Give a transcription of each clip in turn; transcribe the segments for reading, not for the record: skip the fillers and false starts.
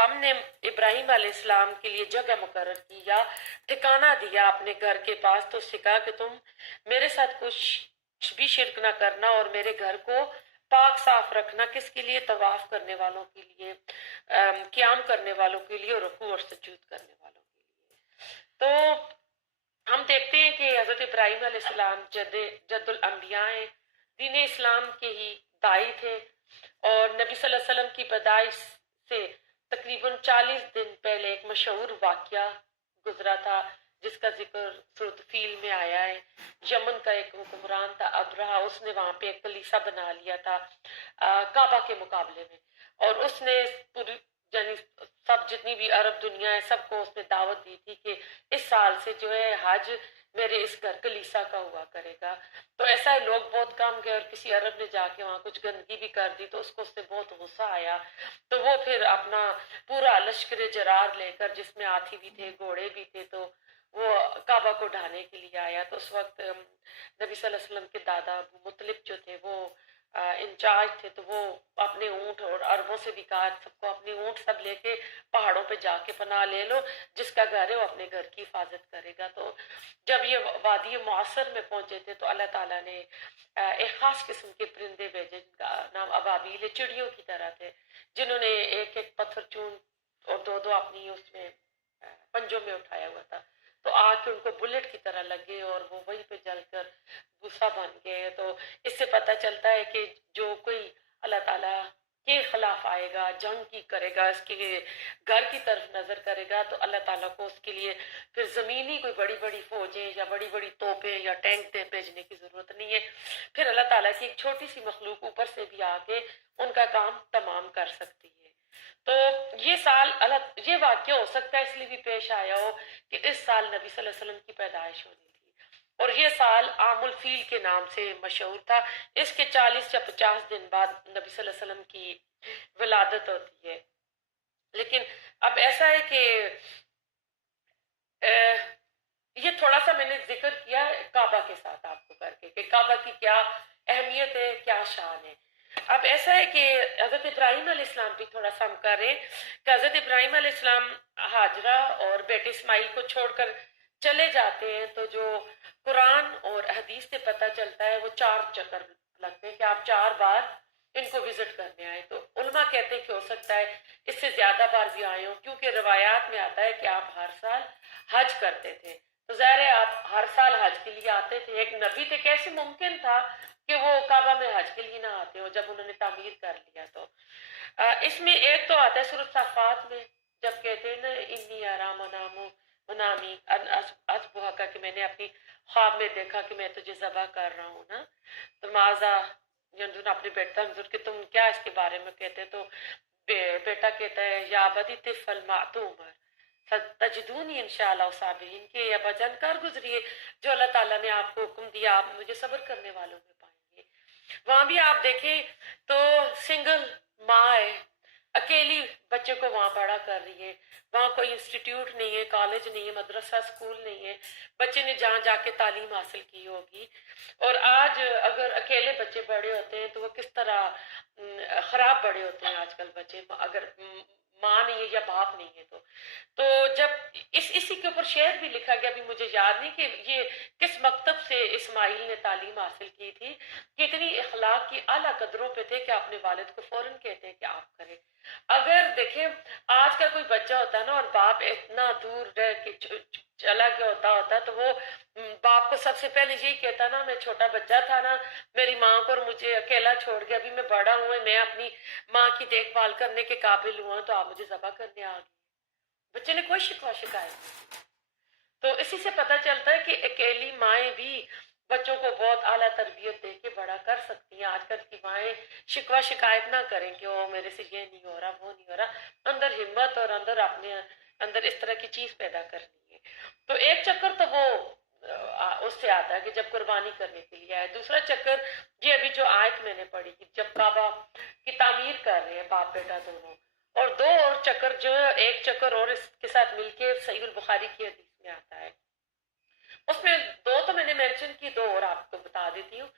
ہم نے ابراہیم علیہ السلام کے لیے جگہ مقرر کی یا ٹھکانہ دیا اپنے گھر کے پاس، تو اس سے کہا کہ تم میرے ساتھ کچھ بھی شرک نہ کرنا اور میرے گھر کو پاک صاف رکھنا۔ کس کے لیے؟ طواف کرنے والوں کے لیے، قیام کرنے والوں کے لیے، اور رکوع اور سجود کرنے والوں کے لیے۔ تو ہم دیکھتے ہیں کہ حضرت ابراہیم علیہ السلام جد الانبیاء ہیں، دین اسلام کے ہی داعی تھے، اور نبی صلی اللہ علیہ وسلم کی پیدائش سے تقریباً 40 دن پہلے ایک مشہور واقعہ گزرا تھا جس کا ذکر سورۃ فیل میں آیا ہے۔ یمن کا ایک حکمران تھا ابرہہ، اس نے وہاں پہ ایک کلیسا بنا لیا تھا کعبہ کے مقابلے میں، اور اس نے پوری یعنی سب جتنی بھی عرب دنیا ہے سب کو اس نے دعوت دی تھی کہ اس سال سے جو ہے حج میرے اس گھر کلیسا کا ہوا کرے گا۔ تو ایسا ہے لوگ بہت کام گئے، اور کسی عرب نے جا کے وہاں کچھ گندگی بھی کر دی تو اس کو اس سے بہت غصہ آیا، تو وہ پھر اپنا پورا لشکر جرار لے کر، جس میں ہاتھی بھی تھے گھوڑے بھی تھے، تو وہ کعبہ کو ڈھانے کے لیے آیا۔ تو اس وقت نبی صلی اللہ علیہ وسلم کے دادا ابو مطلب جو تھے وہ انچارج تھے، تو وہ اپنے اونٹ اور عربوں سے بھی کہا سب کو اپنے اونٹ سب لے کے پہاڑوں پہ جا کے پناہ لے لو، جس کا گھر ہے وہ اپنے گھر کی حفاظت کرے گا۔ تو جب یہ وادی معاصر میں پہنچے تھے تو اللہ تعالیٰ نے ایک خاص قسم کے پرندے بھیجے جن کا نام ابابیل، چڑیوں کی طرح تھے، جنہوں نے ایک ایک پتھر چون اور دو دو اپنی اس میں پنجوں میں اٹھایا ہوا تھا، تو آ کے ان کو بلٹ کی طرح لگے اور وہ وہیں پہ جل کر بھوسا بن گئے۔ تو اس سے پتہ چلتا ہے کہ جو کوئی اللہ تعالیٰ کے خلاف آئے گا، جنگ کی کرے گا، اس کے گھر کی طرف نظر کرے گا، تو اللہ تعالیٰ کو اس کے لیے پھر زمینی کوئی بڑی بڑی فوجیں یا بڑی بڑی توپیں یا ٹینک بھیجنے کی ضرورت نہیں ہے۔ پھر اللہ تعالیٰ کی ایک چھوٹی سی مخلوق اوپر سے بھی آ کے ان کا کام تمام کر سکتی ہے۔ تو یہ واقعہ ہو سکتا ہے اس لیے بھی پیش آیا ہو کہ اس سال نبی صلی اللہ علیہ وسلم کی پیدائش ہونی تھی، اور یہ سال عام الفیل کے نام سے مشہور تھا۔ اس کے 40 یا 50 دن بعد نبی صلی اللہ علیہ وسلم کی ولادت ہوتی ہے۔ لیکن اب ایسا ہے کہ یہ تھوڑا سا میں نے ذکر کیا ہے کعبہ کے ساتھ آپ کو کر کے کہ کعبہ کی کیا اہمیت ہے، کیا شان ہے۔ اب ایسا ہے کہ حضرت ابراہیم علیہ السلام بھی تھوڑا سا ہم کر رہے ہیں کہ حضرت ابراہیم علیہ السلام ہاجرہ اور بیٹے اسماعیل کو چھوڑ کر چلے جاتے ہیں، تو جو قرآن اور حدیث سے پتہ چلتا ہے وہ 4 چکر لگتے ہیں کہ آپ 4 بار ان کو وزٹ کرنے آئے۔ تو علماء کہتے ہیں کہ ہو سکتا ہے اس سے زیادہ بار بھی آئے ہوں، کیونکہ روایات میں آتا ہے کہ آپ ہر سال حج کرتے تھے، تو ظاہر ہے آپ ہر سال حج کے لیے آتے تھے، ایک نبی تھے، کیسے ممکن تھا کہ وہ کعبہ میں حج کے لیے نہ آتے ہو جب انہوں نے تعمیر کر لیا۔ تو اس میں ایک تو آتا ہے سورۃ صافات میں جب کہتے ہیں نا انی ارا منامی اصبح کا، کہ میں نے اپنی خواب میں دیکھا کہ میں تجھے ذبح کر رہا ہوں نا، تو ماذا یندون اپنے بیٹا حضور کہ تم کیا اس کے بارے میں کہتے، تو بیٹا کہتا ہے یا بدی طفل معتومر تجدونی انشاءاللہ صابرین، کہ یا بجن کر گزریے جو اللہ تعالیٰ نے آپ کو حکم دیا، آپ مجھے صبر کرنے والوں میں پائیں گے۔ وہاں بھی آپ دیکھیں تو سنگل ماں ہے، اکیلی بچے کو وہاں بڑا کر رہی ہے، وہاں کوئی انسٹیٹیوٹ نہیں ہے، کالج نہیں ہے، مدرسہ اسکول نہیں ہے، بچے نے جہاں جا کے تعلیم حاصل کی ہوگی۔ اور آج اگر اکیلے بچے بڑے ہوتے ہیں تو وہ کس طرح خراب بڑے ہوتے ہیں آج کل بچے، اگر ماں نہیں ہے یا باپ نہیں ہے تو جب اسی کے اوپر شعر بھی لکھا گیا، ابھی مجھے یاد نہیں کہ یہ کس مکتب سے اسماعیل نے تعلیم حاصل کی تھی، کہ اتنی اخلاق کی اعلیٰ قدروں پہ تھے کہ اپنے والد کو فوراً کہتے ہیں کہ آپ کریں۔ اگر دیکھیں آج کا کوئی بچہ ہوتا ہے نا اور باپ اتنا دور رہ کے چلا گیا ہوتا تو وہ باپ کو سب سے پہلے یہی کہتا نا، میں چھوٹا بچہ تھا نا، میری ماں کو اور مجھے اکیلا چھوڑ گیا، ابھی میں بڑا ہوں، میں اپنی ماں کی دیکھ بھال کرنے کے قابل ہوا تو آپ مجھے ذبح کرنے آ گئی۔ بچے نے کوئی شکوہ شکایت نہیں۔ تو اسی سے پتہ چلتا ہے کہ اکیلی مائیں بھی بچوں کو بہت اعلیٰ تربیت دے کے بڑا کر سکتی ہیں۔ آج کل کی مائیں شکوہ شکایت نہ کریں کہ او میرے سے یہ نہیں ہو رہا وہ نہیں ہو رہا، اندر ہمت اور اندر اپنے اندر اس طرح کی چیز پیدا کرنی ہے۔ تو ایک چکر تو وہ اس سے آتا ہے کہ جب قربانی کرنے کے لیے آئے، دوسرا چکر یہ ابھی جو آیت میں نے پڑھی کہ جب کعبہ کی تعمیر کر رہے ہیں باپ بیٹا دونوں، اور 2 اور چکر جو ہے، ایک چکر اور اس کے ساتھ مل کے صحیح البخاری کی حدیث میں آتا ہے، اس میں 2 تو میں نے مینشن کی، 2 اور آپ کو بتا دیتی ہوں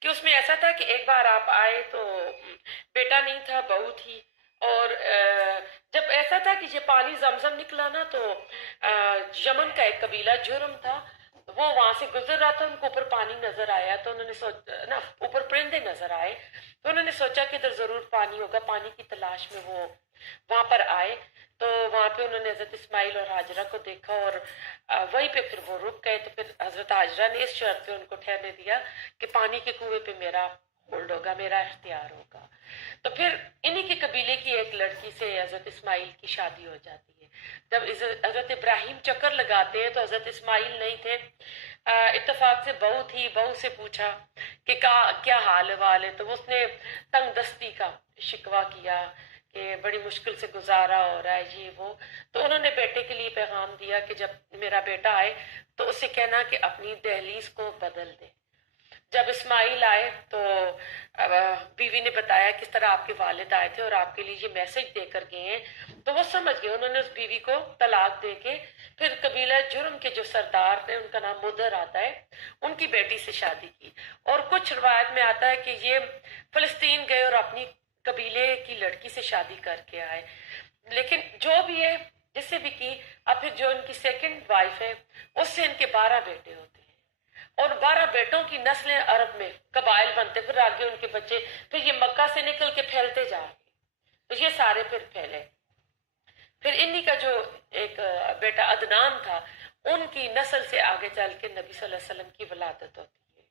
کہ اس میں ایسا تھا کہ ایک بار آپ آئے تو بیٹا نہیں تھا، بہو تھی، اور جب ایسا تھا کہ یہ پانی زمزم نکلا نا تو یمن کا ایک قبیلہ جرم تھا، وہ وہاں سے گزر رہا تھا، ان کو اوپر پانی نظر آیا تو انہوں نے سوچا نا، اوپر پرندے نظر آئے تو انہوں نے سوچا کہ ادھر ضرور پانی ہوگا، پانی کی تلاش میں وہ وہاں پر آئے تو وہاں پہ انہوں نے حضرت اسماعیل اور حاجرہ کو دیکھا اور وہیں پہ پھر وہ رک گئے، تو پھر حضرت حاجرہ نے اس شرط پہ ان کو ٹھہرنے دیا کہ پانی کے کنویں پہ میرا ہولڈ ہوگا، میرا اختیار ہوگا۔ تو پھر انہی کے قبیلے کی ایک لڑکی سے حضرت اسماعیل کی شادی ہو جاتی ہے۔ جب حضرت ابراہیم چکر لگاتے ہیں تو حضرت اسماعیل نہیں تھے، اتفاق سے بہو تھی، بہو سے پوچھا کہ کیا حال وال ہے، تو اس نے تنگ دستی کا شکوہ کیا کہ بڑی مشکل سے گزارا ہو رہا ہے یہ وہ، تو انہوں نے بیٹے کے لیے پیغام دیا کہ جب میرا بیٹا آئے تو اسے کہنا کہ اپنی دہلیز کو بدل دے۔ جب اسماعیل آئے تو بیوی نے بتایا کس طرح آپ کے والد آئے تھے اور آپ کے لیے یہ میسج دے کر گئے ہیں، تو وہ سمجھ گئے، انہوں نے اس بیوی کو طلاق دے کے پھر قبیلہ جرم کے جو سردار تھے، ان کا نام مدر آتا ہے، ان کی بیٹی سے شادی کی۔ اور کچھ روایت میں آتا ہے کہ یہ فلسطین گئے اور اپنی قبیلے کی لڑکی سے شادی کر کے آئے، لیکن جو بھی ہے جس سے بھی کی، اب پھر جو ان کی سیکنڈ وائف ہے اس سے ان کے 12 بیٹے ہوتے ہیں، اور 12 بیٹوں کی نسلیں عرب میں قبائل بنتے، پھر آگے ان کے بچے، پھر یہ مکہ سے نکل کے پھیلتے جا رہے، تو یہ سارے پھر پھیلے، پھر انہی کا جو ایک بیٹا عدنان تھا، ان کی نسل سے آگے چل کے نبی صلی اللہ علیہ وسلم کی ولادت ہوتی ہے۔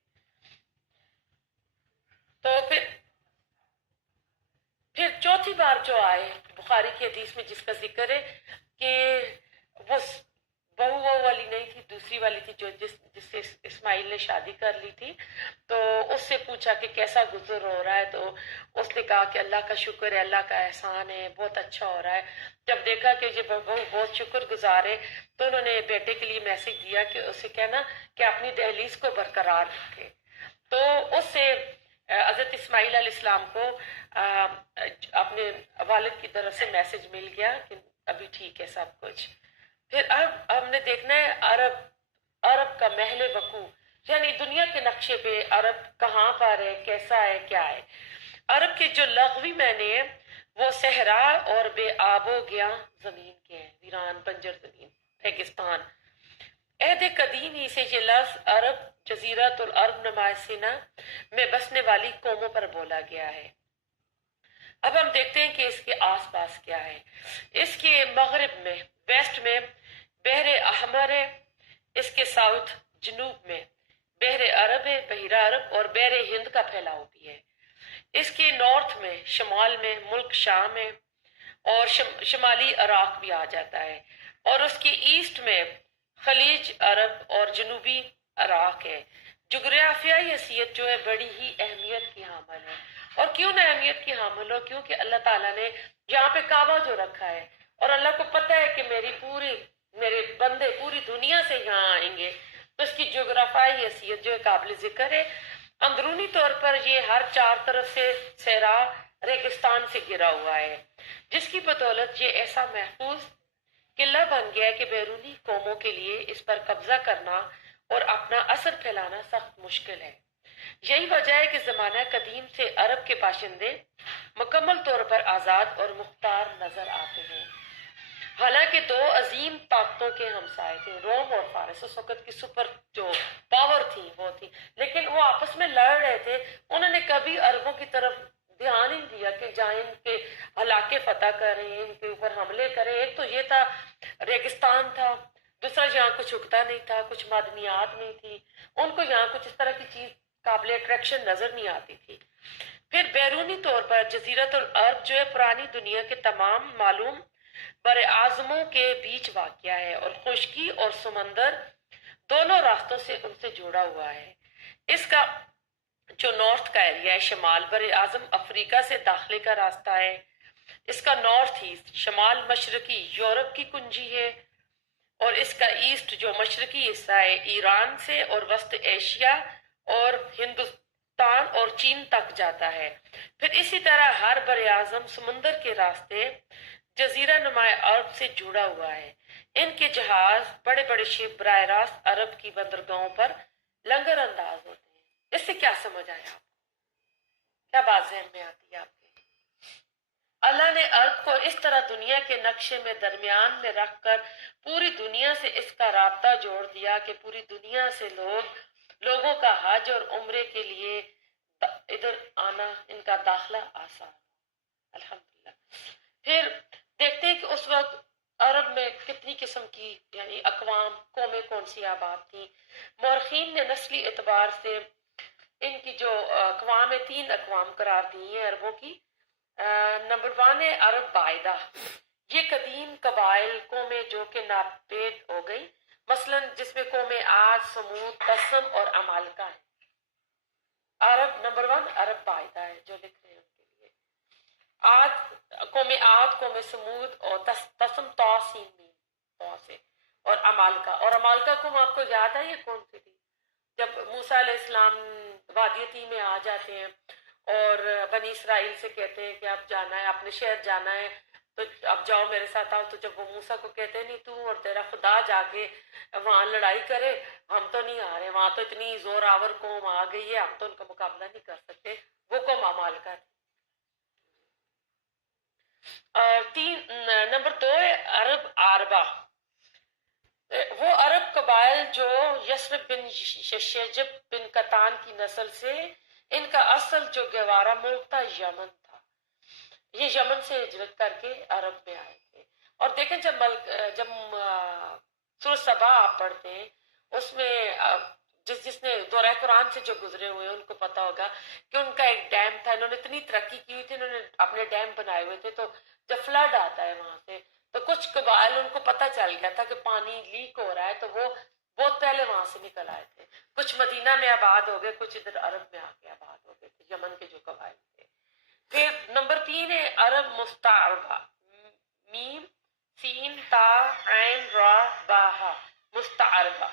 تو پھر چوتھی بار جو آئے بخاری کی حدیث میں جس کا ذکر ہے کہ وہ بہو والی نہیں تھی، دوسری والی تھی جو جس سے اسماعیل نے شادی کر لی تھی، تو اس سے پوچھا کہ کیسا گزر ہو رہا ہے، تو اس نے کہا کہ اللہ کا شکر ہے، اللہ کا احسان ہے، بہت اچھا ہو رہا ہے۔ جب دیکھا کہ یہ بہو بہت شکر گزار ہے تو انہوں نے بیٹے کے لیے میسج دیا کہ اسے کہنا کہ اپنی دہلیز کو برقرار رکھے، تو اس سے حضرت اسماعیل علیہ السلام کو اپنے والد کی طرف سے میسج مل گیا کہ ابھی ٹھیک ہے سب کچھ۔ پھر اب ہم نے دیکھنا ہے عرب کا محل وقوع، یعنی دنیا کے نقشے پہ عرب کہاں پر ہے، کیسا ہے، کیا ہے۔ عرب کے جو لغوی معنی ہیں وہ صحرا اور بے آب و گیاں زمین کے ہیں، ویران بنجر زمین، ریگستان۔ عہد قدیم ہی سے یہ لفظ عرب جزیرت العرب نمائے سینا میں بسنے والی قوموں پر بولا گیا ہے۔ اب ہم دیکھتے ہیں کہ اس کے آس پاس کیا ہے۔ اس کے مغرب میں، ویسٹ میں بحر احمر ہے، اس کے ساؤتھ جنوب میں بحر عرب ہے، بحیرہ عرب، اور بحر ہند کا پھیلاؤ بھی ہے۔ اس کے نارتھ میں، شمال میں ملک شام ہے، اور شمالی عراق بھی آ جاتا ہے، اور اس کی ایسٹ میں خلیج عرب اور جنوبی عراق ہے۔ جغرافیائی حیثیت جو ہے بڑی ہی اہمیت کی حامل ہے، اور کیوں نہ اہمیت کی حامل ہو، کیونکہ اللہ تعالیٰ نے یہاں پہ کعبہ جو رکھا ہے، اور اللہ کو پتہ ہے کہ میرے بندے پوری دنیا سے یہاں آئیں گے، تو اس کی جغرافیائی حیثیت جو ہے قابل ذکر ہے۔ اندرونی طور پر یہ ہر 4 طرف سے صحرا ریگستان سے گرا ہوا ہے، جس کی بدولت یہ ایسا محفوظ قلعہ بن گیا ہے کہ بیرونی قوموں کے لیے اس پر قبضہ کرنا اور اپنا اثر پھیلانا سخت مشکل ہے۔ یہی وجہ ہے کہ زمانہ قدیم سے عرب کے باشندے مکمل طور پر آزاد اور مختار نظر آتے ہیں۔ حالانکہ 2 عظیم طاقتوں کے ہمسائے تھے، روم اور فارس، اس وقت کی سپر جو پاور تھی وہ تھی، لیکن وہ آپس میں لڑ رہے تھے، انہوں نے کبھی عربوں کی طرف دھیان ہی دیا کہ جائیں ان کے علاقے فتح کریں، ان کے اوپر حملے کریں۔ ایک تو یہ تھا ریگستان تھا، دوسرا یہاں کچھ اگتا نہیں تھا، کچھ معدنیات نہیں تھی، ان کو یہاں کچھ اس طرح کی چیز قابل اٹریکشن نظر نہیں آتی تھی۔ پھر بیرونی طور پر جزیرت العرب جو ہے پرانی دنیا کے تمام معلوم بر اعظموں کے بیچ واقع ہے، اور خشکی اور سمندر دونوں راستوں سے ان سے جڑا ہوا ہے۔ اس کا جو نارتھ کا ایریا ہے، شمال بر اعظم افریقہ سے داخلے کا راستہ ہے، اس کا نارتھ ایسٹ شمال مشرقی یورپ کی کنجی ہے، اور اس کا ایسٹ جو مشرقی حصہ ہے ایران سے اور وسط ایشیا اور ہندوستان اور چین تک جاتا ہے۔ پھر اسی طرح ہر بر اعظم سمندر کے راستے جزیرہ نما عرب سے جڑا ہوا ہے۔ ان کے جہاز بڑے بڑے شپ براہ راست عرب کی بندرگاہوں پر لنگر انداز ہوتے ہیں۔ اس سے کیا سمجھ آیا آپ کو؟ کیا بات ذہن میں آتی ہے آپ کے؟ اللہ نے ارض کو اس طرح دنیا کے نقشے میں درمیان میں رکھ کر پوری دنیا سے اس کا رابطہ جوڑ دیا کہ پوری دنیا سے لوگوں کا حج اور عمرے کے لیے ادھر آنا، ان کا داخلہ آسان، الحمدللہ۔ پھر دیکھتے ہیں کہ اس وقت عرب میں کتنی قسم کی یعنی اقوام، قومیں کون سی آباد تھیں۔ مورخین نے نسلی اعتبار سے ان کی جو اقوام ہے، 3 اقوام قرار دی ہیں عربوں کی۔ نمبر 1 ہے عرب باعدہ، یہ قدیم قبائل قومیں جو کہ ناپید ہو گئی، مثلا جس میں قوم عاد، سمود، تسم اور عمالقہ ہیں۔ عرب نمبر 1 عرب باعدہ ہے جو لکھ رہے ہیں ان کے لیے۔ عاد، قوم سمود اور تسم توسین تو سے، اور عمالقہ۔ اور عمالقہ کو آپ کو یاد ہے یہ کون سی تھی؟ جب موسیٰ علیہ السلام وادی تیہ میں آ جاتے ہیں اور بنی اسرائیل سے کہتے ہیں کہ اب جانا ہے، اپنے شہر جانا ہے، تو اب جاؤ میرے ساتھ آؤ، تو جب وہ موسیٰ کو کہتے ہیں نہیں تو اور تیرا خدا جا کے وہاں لڑائی کرے، ہم تو نہیں آ رہے، وہاں تو اتنی زور آور قوم آ گئی ہے، ہم تو ان کا مقابلہ نہیں کر سکتے، وہ قوم عمالقہ تھی۔ نمبر 2 ہے عرب عاربہ، وہ عرب قبائل جو یثرب بن شجب بن قطان کی نسل سے، ان کا اصل جو گوارا ملک تھا یمن تھا، یہ یمن سے ہجرت کر کے عرب میں آئے تھے۔ اور دیکھیں جب سورہ سبا آپ پڑھتے ہیں، اس میں جس نے دورہ قرآن سے جو گزرے ہوئے ہیں ان کو پتا ہوگا کہ ان کا ایک ڈیم تھا، انہوں نے اتنی ترقی کی ہوئی تھی، انہوں نے اپنے ڈیم بنائے ہوئے تھے، تو جب فلڈ آتا ہے وہاں سے تو کچھ قبائل ان کو پتہ چل گیا تھا کہ پانی لیک ہو رہا ہے، تو وہ بہت پہلے وہاں سے نکل آئے تھے، کچھ مدینہ میں آباد ہو گئے، کچھ ادھر عرب میں آ کے آباد ہو گئے تھے، یمن کے جو قبائل تھے۔ پھر نمبر 3 ہے عرب مستعربہ، میم سین تا عین را با ہا، مستعربہ،